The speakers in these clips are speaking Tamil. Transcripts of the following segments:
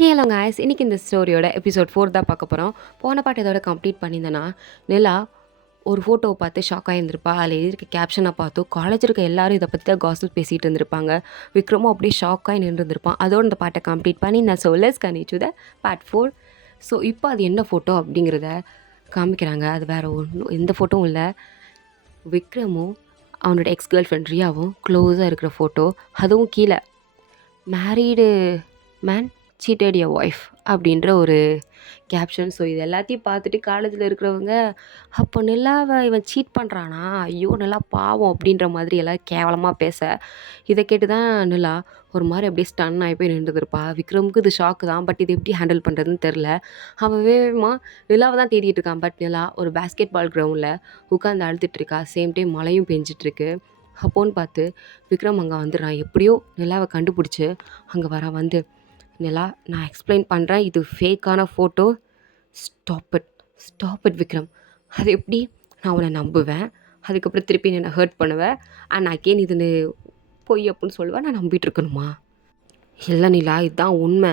ஹலோ காய்ஸ், இன்றைக்கி இந்த ஸ்டோரியோட எபிசோட் 4 தான் பார்க்க போகிறோம். போன பாட்டு இதோட கம்ப்ளீட் பண்ணியிருந்தேன்னா, நிலா ஒரு ஃபோட்டோவை பார்த்து ஷாக் ஆகியிருந்திருப்பா. அதில் எழுதியிருக்க கேப்ஷனை பார்த்து காலேஜ் இருக்க எல்லாரும் இதை பற்றி தான் காசிப் பேசிகிட்டு இருந்திருப்பாங்க. விக்ரமும் அப்படியே ஷாக்காகி நின்றுருந்துருப்பான். அதோட இந்த பாட்டை கம்ப்ளீட் பண்ணி நான் let's continue the part 4. So இப்போ அது என்ன ஃபோட்டோ அப்படிங்கிறத காமிக்கிறாங்க. அது வேறு ஒன்றும் எந்த ஃபோட்டோவும் இல்லை. விக்ரமும் அவனோட எக்ஸ் கேர்ள் ஃப்ரெண்ட் ரியாவும் க்ளோஸாக இருக்கிற ஃபோட்டோ. அதுவும் கீழே married man seated your wife அப்படின்ற ஒரு கேப்ஷன். ஸோ இது எல்லாத்தையும் பார்த்துட்டு காலேஜில் இருக்கிறவங்க, அப்போ நிலாவை இவன் சீட் பண்ணுறானா, ஐயோ நிலா பாவம் அப்படின்ற மாதிரி எல்லாம் கேவலமாக பேச, இதை கேட்டு தான் நிலா ஒரு மாதிரி அப்படியே ஸ்டன் ஆகி போய் நின்றுருப்பா. விக்ரமுக்கு இது ஷாக்கு தான், பட் இது எப்படி ஹேண்டில் பண்ணுறதுன்னு தெரில. அவன் வேகமாக நிலாவை தான் தேடிட்டு இருக்கான். பட் நிலா ஒரு பேஸ்கெட் பால் கிரவுண்டில் உட்காந்து அழுதுட்டுருக்கா. சேம் டைம் மழையும் பெஞ்சிட்ருக்கு. அப்போன்னு பார்த்து விக்ரம் அங்கே வந்துடுறான். எப்படியோ நிலாவை கண்டுபிடிச்சி அங்கே வந்து, நிலா நான் எக்ஸ்பிளைன் பண்ணுறேன், இது ஃபேக்கான ஃபோட்டோ, ஸ்டாப் இட் விக்ரம். அது எப்படி நான் உன்னை நம்புவேன், அதுக்கப்புறம் திருப்பி என்னை ஹர்ட் பண்ணுவேன், அண்ட் அகெயின் இது பொய் அப்படின்னு சொல்லுவேன், நான் நம்பிட்டு இருக்கணுமா? இல்லை நிலா, இதுதான் உண்மை,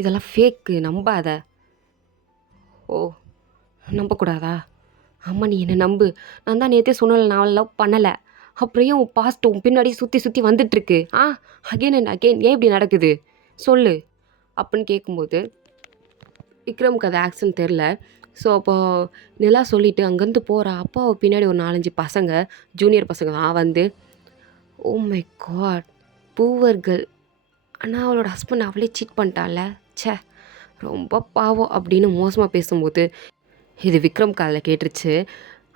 இதெல்லாம் ஃபேக்கு, நம்பாத. ஓ, நம்பக்கூடாதா? ஆமாம், நீ என்னை நம்பு. நான் தான் நேற்றே சொன்னல, நான் லவ் பண்ணலை. அப்புறம் ஏன் உன் பாஸ்ட் உன் பின்னாடி சுற்றி வந்துட்டுருக்கு? அகெயின் அண்ட் அகெயின் ஏன் இப்படி நடக்குது சொல்லு அப்படின்னு கேட்கும்போது விக்ரமுக்கு அது ஆக்சன் தெரில. ஸோ அப்போது நிலா சொல்லிவிட்டு அங்கேருந்து போகிறா. அப்பாவை பின்னாடி ஒரு 4-5 பசங்க, ஜூனியர் பசங்க தான் வந்து, oh my god poor girl, ஆனால் அவளோட ஹஸ்பண்ட் அவளே சீட் பண்ணிட்டான்ல, ச்சே ரொம்ப பாவம் அப்படின்னு மோசமாக பேசும்போது இது விக்ரம் காதில் கேட்டுருச்சு.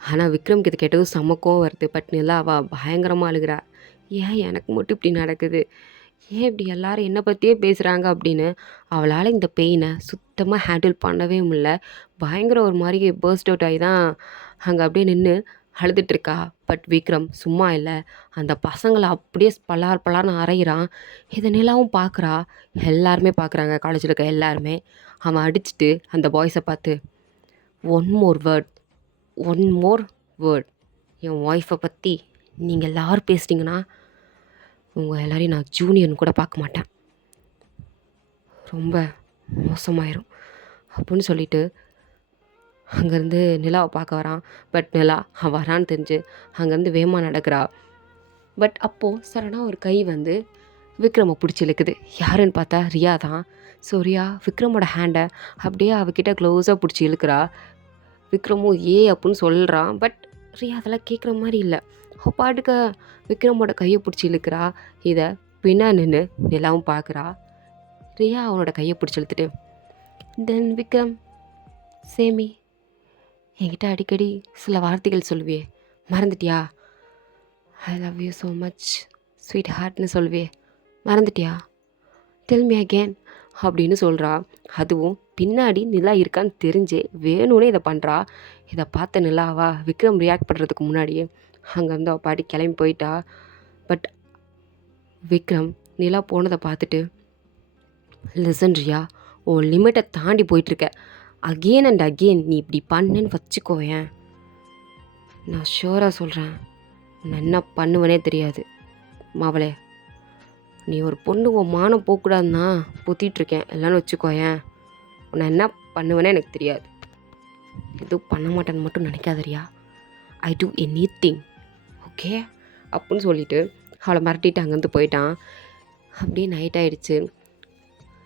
ஆனால் விக்ரம்க்கு இது கேட்டதும் செம்ம வருது. பட் நிலா அவள் பயங்கரமாக அழுகிறா. ஏன் எனக்கு மட்டும் இப்படி நடக்குது, ஏன் இப்படி எல்லாரும் என்னை பற்றியே பேசுகிறாங்க அப்படின்னு அவளால் இந்த பெயினை சுத்தமாக ஹேண்டில் பண்ணவே முடியல. பயங்கர ஒரு மாதிரி பர்ஸ்ட் அவுட் ஆகி தான் அங்கே அப்படியே நின்று அழுதுட்டுருக்கா. பட் விக்ரம் சும்மா இல்லை, அந்த பசங்களை அப்படியே பலார்னு அரைகிறான். இதை நிலாவும் பார்க்குறா, எல்லாருமே பார்க்குறாங்க, காலேஜில் இருக்க எல்லாருமே. அவன் அடிச்சுட்டு அந்த பாய்ஸை பார்த்து, ஒன் மோர் வேர்ட் என் ஒய்ஃபை பற்றி நீங்கள் எல்லோரும் பேசிட்டிங்கன்னா உங்கள் எல்லோரையும் நான் ஜூனியர்னு கூட பார்க்க மாட்டேன், ரொம்ப மோசமாயிரும் அப்படின்னு சொல்லிட்டு அங்கேருந்து நிலாவை பார்க்க வரான். பட் நிலா அவன் வரான்னு தெரிஞ்சு அங்கேருந்து வேகமாக நடக்கிறா. பட் அப்போது சடனாக ஒரு கை வந்து விக்ரமை பிடிச்சி இழுக்குது. யாருன்னு பார்த்தா ரியா தான். ஸோ ரியா விக்ரமோட ஹேண்டை அப்படியே அவகிட்ட க்ளோஸாக பிடிச்சி இழுக்கிறா. விக்ரமும் ஏ அப்படின்னு சொல்கிறான். பட் ரியா அதெல்லாம் கேட்குற மாதிரி இல்லை. பாட்டுக்க விக்ரமோட கையை பிடிச்சி இழுக்கிறா. இதை பின்னா நின்று நிலாவும் பார்க்குறா. ரியா அவனோட கையை பிடிச்சி இழுத்துட்டு, தென் விக்ரம் சேமி, என்கிட்ட அடிக்கடி சில வார்த்தைகள் சொல்லுவியே, மறந்துட்டியா? I love you so much sweet ஹார்ட்னு சொல்லுவியே, மறந்துட்டியா? டெல் மீ அகேன் அப்படின்னு சொல்கிறா. அதுவும் பின்னாடி நிலா இருக்கான்னு தெரிஞ்சே வேணும்னே இதை பண்ணுறா. இதை பார்த்த நிலாவா விக்ரம் ரியாக்ட் பண்ணுறதுக்கு முன்னாடியே அங்கேருந்து அவள் பாட்டி கிளம்பி போயிட்டா. பட் விக்ரம் நிலா போனதை பார்த்துட்டு, லிசன் ரியா, உன் லிமிட்டை தாண்டி போயிட்டுருக்க, அகெயின் அண்ட் அகெயின் நீ இப்படி பண்ணுன்னு வச்சுக்கோயேன், நான் ஷூராக சொல்கிறேன், நான் என்ன பண்ணுவேனே தெரியாது. மாவளே, நீ ஒரு பொண்ணு உன் மானம் போகக்கூடாதுன்னா பொத்திட்டுருக்கேன் இல்லைன்னு வச்சுக்கோயேன், உன்னை என்ன பண்ணுவேனே எனக்கு தெரியாது. எதுவும் பண்ண மாட்டேன்னு மட்டும் நினைக்காதரியா, ஐ டூ எனிதிங் ஓகே அப்படின்னு சொல்லிவிட்டு அவளை மிரட்டிட்டு அங்கேருந்து போயிட்டான். அப்படியே நைட் ஆகிடுச்சு.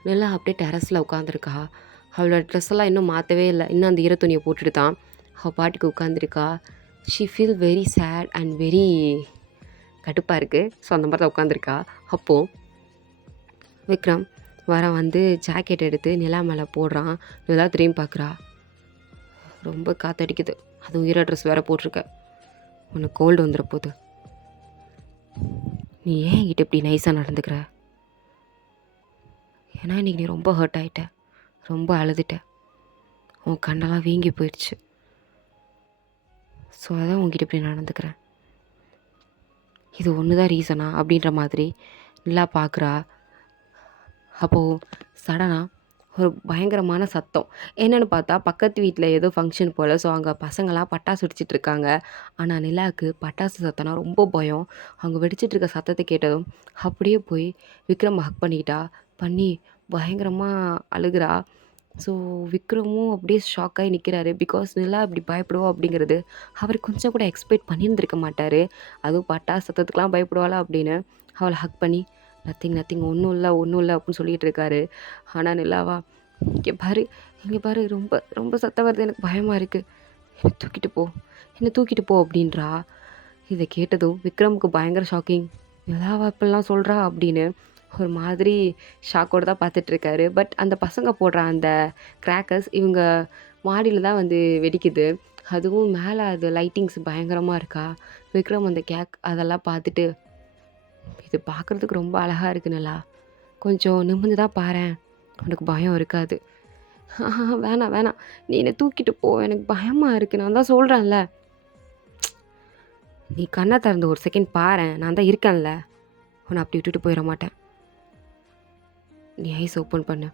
நல்லா அப்படியே டெரஸில் உட்காந்துருக்கா. அவளோட ட்ரெஸ்ஸெல்லாம் இன்னும் மாற்றவே இல்லை, இன்னும் அந்த ஈர துணியை போட்டுட்டு தான் அவள் பாட்டுக்கு உட்காந்துருக்கா. She feel very sad and very கடுப்பாக இருக்குது. ஸோ அந்த மாதிரி தான் உட்காந்துருக்கா. அப்போது விக்ரம் வந்து ஜாக்கெட் எடுத்து நிலா மேலே போடுறான். நிலா திரும்பி பார்க்குறா. ரொம்ப காற்றடிக்குது, அதுவும் ஈர ட்ரெஸ் வேறு போட்டிருக்க, உனக்கு கோல்டு வந்துட போகுது, நீ ஏன் என்கிட்ட இப்படி நைஸாக நடந்துக்கிற? ஏன்னா இன்றைக்கி நீ ரொம்ப ஹர்ட் ஆகிட்ட, ரொம்ப அழுதுட்ட, உன் கண்ணெல்லாம் வீங்கி போயிடுச்சு. ஸோ அதான் உங்ககிட்ட இப்படி நடந்துக்கிறேன், இது ஒன்று தான் ரீசனா அப்படின்ற மாதிரி நல்லா பார்க்குறா. அப்போது சடனாக ஒரு பயங்கரமான சத்தம். என்னென்னு பார்த்தா பக்கத்து வீட்டில் ஏதோ ஃபங்க்ஷன் போல். ஸோ அங்கே பசங்களாம் பட்டாசு வெடிச்சிட்ருக்காங்க. ஆனால் நிலாவுக்கு பட்டாசு சத்தம்னா ரொம்ப பயம். அவங்க வெடிச்சிட்ருக்க சத்தத்தை கேட்டதும் அப்படியே போய் விக்ரம் ஹக் பண்ணிக்கிட்டா. பண்ணி பயங்கரமா அழுகுறா. ஸோ விக்ரமும் அப்படியே ஷாக் ஆகி நிற்கிறாரு. பிகாஸ் நிலா இப்படி பயப்படுவா அப்படிங்கிறது அவர் கொஞ்சம் கூட எக்ஸ்பெக்ட் பண்ணியிருந்திருக்க மாட்டார். அதுவும் பட்டாசு சத்தத்துக்குலாம் பயப்படுவாளா அப்படின்னு அவளை ஹக் பண்ணி நத்திங் நத்திங் ஒன்றும் இல்லை ஒன்றும் இல்லை அப்படின்னு சொல்லிட்டு இருக்காரு. ஆனால் நிலாவா இங்கே பாரு இங்கே பாரு ரொம்ப ரொம்ப சத்தம் வருது, எனக்கு பயமாக இருக்குது, என்னை தூக்கிட்டு போ என்னை தூக்கிட்டு போ அப்படின்றா. இதை கேட்டதும் விக்ரமுக்கு பயங்கர ஷாக்கிங். நிலாவா இப்படிலாம் சொல்கிறா அப்படின்னு ஒரு மாதிரி ஷாக்கோடு தான் பார்த்துட்ருக்காரு. பட் அந்த பசங்க போடுற அந்த கிராக்கர்ஸ் இவங்க மாடியில் தான் வந்து வெடிக்குது. அதுவும் மேலே அது லைட்டிங்ஸ் பயங்கரமாக இருக்கா. விக்ரம் அந்த அதெல்லாம் பார்த்துட்டு இது பார்க்குறதுக்கு ரொம்ப அழகாக இருக்கு நிலா, கொஞ்சம் நிமிர்ந்து தான் பாரேன், உனக்கு பயம் இருக்காது. வேணாம் வேணாம், நீ என்னை தூக்கிட்டு போ, எனக்கு பயமாக இருக்குது, நான் தான் சொல்கிறேன்ல. நீ கண்ணை திறந்து ஒரு செகண்ட் பாரேன், நான் தான் இருக்கேன்ல, உன்னை அப்படி விட்டுட்டு போயிட மாட்டேன். நீ ஐஸ் ஓப்பன் பண்ணு,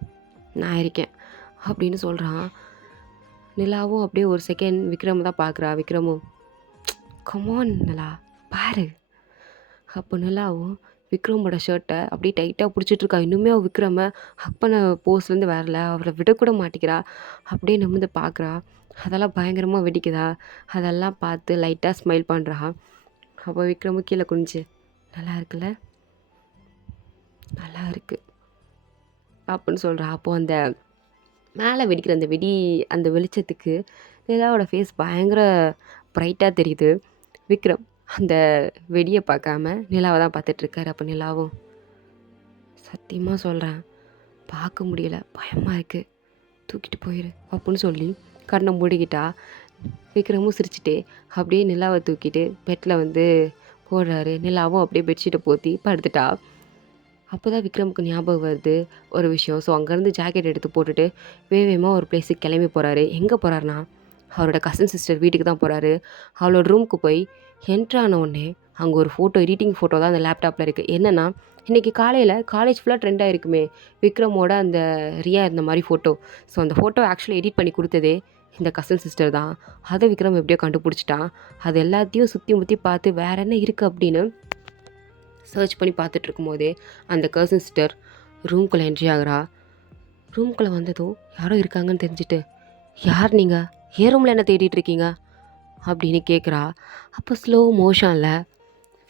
நான் இருக்கேன் அப்படின்னு சொல்கிறான். நிலாவும் அப்படியே ஒரு செகண்ட் விக்ரம் தான் பார்க்குறா. விக்ரமும் கமான் நிலா பாரு. அப்போ நிலாவும் விக்ரமோட ஷர்ட்டை அப்படியே டைட்டாக பிடிச்சிட்ருக்கா. இன்னுமே அவள் விக்ரமை ஹக் பண்ண போஸ்லேருந்து வரல, அவரை விடக்கூட மாட்டேங்கிறா. அப்படியே நிமிர்ந்து பார்க்குறா. அதெல்லாம் பயங்கரமாக வெடிக்குதா. அதெல்லாம் பார்த்து லைட்டாக ஸ்மைல் பண்ணுறா. அப்போ விக்ரமும் கீழே குனிஞ்சு நல்லா இருக்குல்ல, நல்லா இருக்குது அப்படின்னு சொல்கிறா. அப்போது அந்த மேலே வெடிக்கிற அந்த வெளிச்சத்துக்கு நிலாவோட ஃபேஸ் பயங்கர ப்ரைட்டாக தெரியுது. விக்ரம் அந்த வெடியை பார்க்காம நிலாவை தான் பார்த்துட்ருக்காரு. அப்போ நிலாவும் சத்தியமாக சொல்கிறேன், பார்க்க முடியல, பயமாக இருக்குது, தூக்கிட்டு போயிரு அப்படின்னு சொல்லி கண்ணை மூடிக்கிட்டா. விக்ரமும் சிரிச்சுட்டே அப்படியே நிலாவை தூக்கிட்டு பெட்டில் வந்து போடுறாரு. நிலாவும் அப்படியே பெட்ஷீட்டை போற்றி படுத்துட்டா. அப்போ தான் விக்ரமுக்கு ஞாபகம் வருது ஒரு விஷயம். ஸோ அங்கேருந்து ஜாக்கெட் எடுத்து போட்டுட்டு வேகமாக ஒரு பிளேஸுக்கு கிளம்பி போகிறாரு. எங்கே போகிறாருனா அவரோட கசின் சிஸ்டர் வீட்டுக்கு தான் போகிறாரு. அவளோட ரூமுக்கு போய் என்ட்ரான உடனே அங்கே ஒரு ஃபோட்டோ, எடிட்டிங் ஃபோட்டோ தான் அந்த லேப்டாப்பில் இருக்குது. என்னென்னா இன்றைக்கி காலையில் காலேஜ் ஃபுல்லாக ட்ரெண்ட் ஆகிருக்குமே விக்ரமோட அந்த ரியா இருந்த மாதிரி ஃபோட்டோ. ஸோ அந்த ஃபோட்டோ ஆக்சுவலி எடிட் பண்ணி கொடுத்ததே இந்த கசின் சிஸ்டர் தான். அதை விக்ரம் எப்படியோ கண்டுபிடிச்சிட்டான். அது எல்லாத்தையும் சுற்றி முற்றி பார்த்து வேறு என்ன இருக்குது அப்படின்னு சர்ச் பண்ணி பார்த்துட்டு இருக்கும்போதே அந்த கசின் சிஸ்டர் ரூம்குள்ளே என்ட்ரி ஆகிறா. ரூம்குள்ளே வந்ததும் யாரோ இருக்காங்கன்னு தெரிஞ்சுட்டு, யார் நீங்கள், ஏன் ரூமில் என்ன தேடிட்டு இருக்கீங்க அப்படின்னு கேட்குறா. அப்போ ஸ்லோ மோஷனில்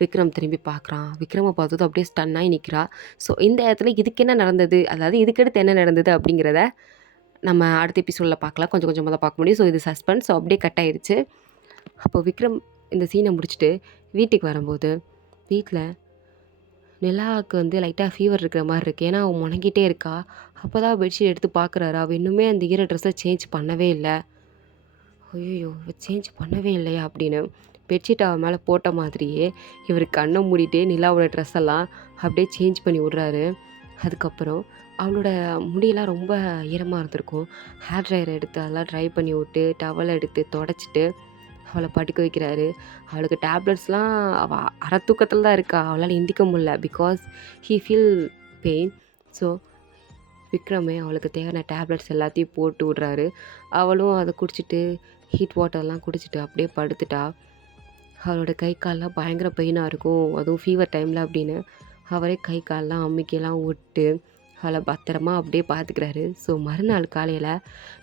விக்ரம் திரும்பி பார்க்குறான். விக்ரமை பார்த்ததும் அப்படியே ஸ்டன்னாகி நிற்கிறா. ஸோ இந்த இடத்துல இதுக்கு என்ன நடந்தது, அதாவது இதுக்கடுத்து என்ன நடந்தது அப்படிங்கிறத நம்ம அடுத்த எபிசோடில் பார்க்கலாம். கொஞ்சம் கொஞ்சமாக தான் பார்க்க முடியும். ஸோ இது சஸ்பென்ஸ். ஸோ அப்படியே கட் ஆயிடுச்சு. அப்போ விக்ரம் இந்த சீனை முடிச்சுட்டு வீட்டுக்கு வரும்போது வீட்டில் நிலாவுக்கு வந்து லைட்டாக ஃபீவர் இருக்கிற மாதிரி இருக்குது. ஏன்னா அவள் முணங்கிட்டே இருக்கா. அப்போ தான் பெட்ஷீட் எடுத்து பார்க்குறாரு. அவள் இன்னுமே அந்த ஈர ட்ரெஸ்ஸை சேஞ்ச் பண்ணவே இல்லை. ஐயோ சேஞ்ச் பண்ணவே இல்லையா அப்படின்னு பெட்ஷீட் அவள் மேலே போட்ட மாதிரியே இவர் கண்ணை மூடிட்டே நிலாவோட ட்ரெஸ் எல்லாம் அப்படியே சேஞ்ச் பண்ணி விட்றாரு. அதுக்கப்புறம் அவளோட முடியெல்லாம் ரொம்ப ஈரமாக இருந்திருக்கும். ஹேர் ட்ரையரை எடுத்து அதெல்லாம் ட்ரை பண்ணி விட்டு டவலை எடுத்து தொடச்சிட்டு அவளை படுக்க வைக்கிறாரு. அவளுக்கு டேப்லெட்ஸ்லாம் அவள் அரை தூக்கத்தில் தான் இருக்கா. அவளால் எந்திக்க முடியல. Because he feel pain. So விக்ரமே அவளுக்கு தேவையான டேப்லெட்ஸ் எல்லாத்தையும் போட்டு விட்றாரு. அவளும் அதை குடிச்சிட்டு ஹீட் வாட்டர்லாம் குடிச்சிட்டு அப்படியே படுத்துட்டா. அவளோட கை கால்லாம் பயங்கர பெயினாக இருக்கும், அதுவும் ஃபீவர் டைமில் அப்படின்னு அவரே கை கால்லாம் அம்மிக்கெல்லாம் விட்டு அவளை பத்திரமா அப்படியே பார்த்துக்கிறாரு. ஸோ மறுநாள் காலையில்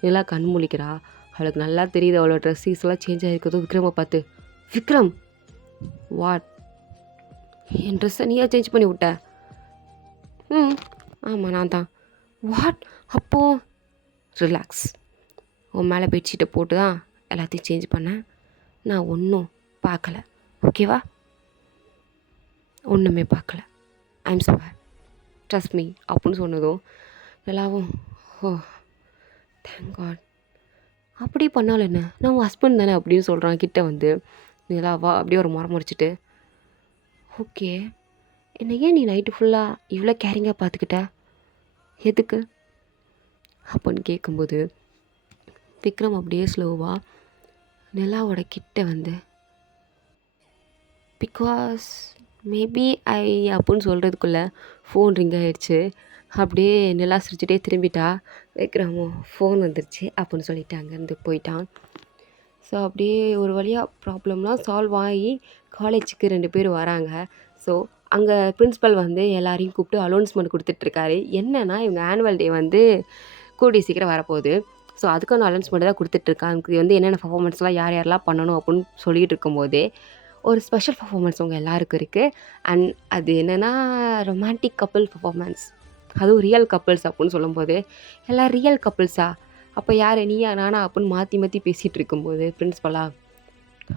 நிலா கண் முழிக்கிறா. அவளுக்கு நல்லா தெரியுது அவளோட ட்ரெஸ்ஸஸ்லாம் சேஞ்ச் ஆகிருக்கிறதும் விக்ரமை பார்த்து, விக்ரம் வாட், என் ட்ரெஸ்ஸை நீயா சேஞ்ச் பண்ணி விட்ட? ஆமாம் நான் தான். வாட்? அப்போது ரிலாக்ஸ், உன் மேலே பெட்ஷீட்டை போட்டு தான் எல்லாத்தையும் சேஞ்ச் பண்ணேன், நான் ஒன்றும் பார்க்கல, ஓகேவா? ஒன்றுமே பார்க்கல, ஐம் சாரி, ட்ரஸ்ட் மீ அப்படின்னு சொன்னதும் எல்லாவும் ஓ தேங்க் காட், அப்படி பண்ணாலும் என்ன, நான் உன் ஹஸ்பண்ட் தானே அப்படின்னு சொல்கிறான் கிட்ட வந்து. நிலாவா அப்படியே ஒரு முறை முடிச்சுட்டு, ஓகே என்ன ஏன் நீ நைட்டு ஃபுல்லாக இவ்வளோ கேரிங்காக பார்த்துக்கிட்ட, எதுக்கு அப்படின்னு கேட்கும்போது விக்ரம் அப்படியே ஸ்லோவாக நிலாவோட கிட்ட வந்து, பிகாஸ் மேபி ஐ அப்படின்னு சொல்கிறதுக்குள்ளே ஃபோன் ரிங் ஆகிடுச்சு. அப்படியே நிலா சிரிச்சுட்டே திரும்பிட்டா. விக்ரமோ ஃபோன் வந்துருச்சு அப்படின்னு சொல்லிட்டு அங்கேருந்து போயிட்டான். ஸோ அப்படியே ஒரு வழியாக ப்ராப்ளம்லாம் சால்வ் ஆகி காலேஜுக்கு 2 பேர் வராங்க. ஸோ அங்க பிரின்சிபல் வந்து எல்லாரையும் கூப்பிட்டு அலௌன்ஸ்மென்ட் குடுத்துட்டுருக்காரு. என்னன்னா, இவங்க ஆனுவல் டே வந்து கூடிய சீக்கிரம் வரப்போகுது. ஸோ, அதுக்கான அலௌன்ஸ்மென்ட் தான் குடுத்துட்டுருக்காங்க. இது வந்து என்னென்ன பெர்ஃபார்மன்ஸ்லாம் யார் யாரெல்லாம் பண்ணணும் அப்படின்னு சொல்லிட்டு இருக்கும்போதே, ஒரு ஸ்பெஷல் பெர்ஃபார்மன்ஸ் உங்க எல்லாருக்கும் இருக்கு. அண்ட் அது என்னன்னா, ரொமான்டிக் கப்பிள் பெர்ஃபார்மன்ஸ். அதுவும் ரியல் கப்பிள்ஸ் அப்படின்னு சொல்லும்போது, எல்லாம் ரியல் கப்பிள்ஸா? அப்ப யாரு நீயா? நானா? அப்படின்னு மாத்தி மாத்தி பேசிட்டு இருக்கும்போது பிரின்சிபலா,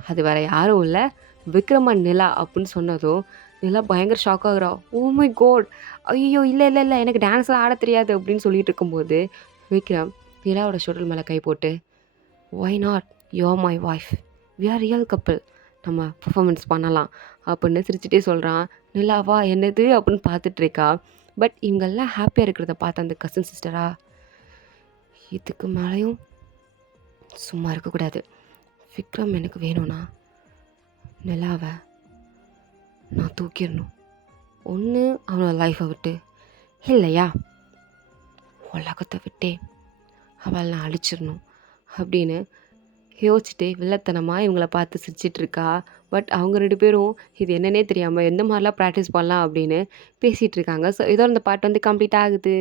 அது வேற யாரும் இல்ல. விக்ரம் அண்ட் நிலா அப்படின்னு சொன்னதும், நிலா பயங்கர ஷாக் ஆகுறா. Oh my God! ஐய்யய்யோ! இல்ல, இல்ல, இல்ல. எனக்கு டான்ஸ்லாம் ஆடத் தெரியாது அப்படின்னு சொல்லிட்டு இருக்கும்போது, விக்ரம் நிலாவோட ஷோல்டர் மேல கை போட்டு, why not? You are my wife. We are real couple. நம்ம பெர்ஃபார்மன்ஸ் பண்ணலாம் அப்படின்னு சிரிச்சுட்டே சொல்றான். நிலாவா என்னது அப்படின்னு பார்த்துட்டு இருக்கா. பட் இவங்கெல்லாம் ஹாப்பியா இருக்கிறத பார்த்த அந்த கசின் சிஸ்டரா, இதுக்கு மேலயும் சும்மா இருக்கக்கூடாது. விக்ரம் எனக்கு வேணும்னா, நிலாவ நான் தூக்கிடணும். ஒண்ணு அவனோட லைஃப்ப விட்டு, இல்லையா உலகத்த விட்டே அவள நான் அழிச்சிடணும் அப்படின்னு யோசிச்சுட்டு வில்லத்தனமா இவங்கள பார்த்து சிரிச்சிட்டு இருக்கா. பட் அவங்க 2 பேரும் இது என்னன்னே தெரியாம எந்த மாரிலாம் பிராக்டிஸ் பண்ணலாம் அப்படின்னு பேசிட்டு இருக்காங்க. ஸோ இதோட இந்த பார்ட் வந்து கம்ப்ளீட் ஆகுது.